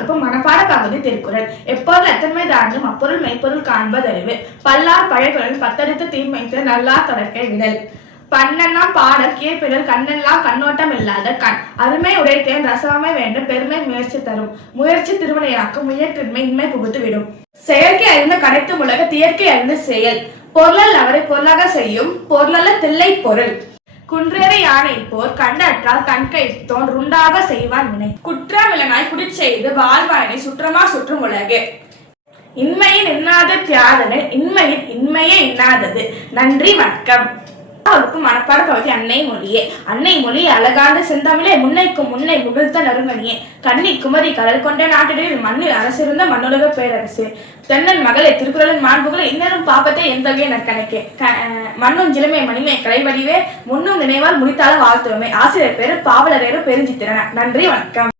வகுப்பு மனப்பாட பகுதி திருக்குறள். எப்பொருள் எத்தன்மை தாழ்ந்தும் அப்பொருள் மெய்ப்பொருள் காண்பதறிவு. பல்லார் பழையகுரல் பத்தடித்து தீர்மைத்து நல்லார் தொடர்க்கை விடல். பண்ணெல்லாம் பாட கீழ்பிறர் கண்ணெல்லாம் கண்ணோட்டம் இல்லாத கண். அருமை உடைத்தேன் ரசமே வேண்டும் பெருமை முயற்சி தரும். முயற்சி திருவினையாக்கும் முயற்றின்மை இன்மை புகுத்து விடும். செயற்கை அறிந்து கடைத்தும் உலக தியற்கை அறிந்து செயல். பொருளல் அவரை பொருளாக செய்யும் பொருளல்ல தில்லை பொருள். குன்றேற யானை போர் கண்டற்றால் தன்கை தோன்றுண்டாக செய்வான் வினை. குற்றமிழனாய் குடிச்செய்து வாழ்வாயினை சுற்றமா சுற்றும் உலகு. இன்மையின் இன்னாத தியாதனை இன்மையின் இன்மையே இன்னாதது. நன்றி, வணக்கம். வகுப்பு மனப்பாட பகுதி அன்னை மொழியே. அன்னை மொழி அழகான செந்தமிழே, முன்னைக்கும் முன்னை முகிழ்த்த நறுங்கனியே. கன்னி குமரி கடல் கொண்ட நாட்டில் மண்ணில் அரசிருந்த மண்ணுலக பேரரசு. தென்னன் மகளே, திருக்குறளின் மாண்புகளை இன்னரும் பாப்பத்தை எந்தகைய நற்கணக்கே. மண்ணும் சிலமே மணிமே கலைவடிவே முன்னும் நினைவால் முடித்தால வாழ்த்துவமே. ஆசிரியர் பேரு பாவலரேறு பெருஞ்சித்திரன. நன்றி, வணக்கம்.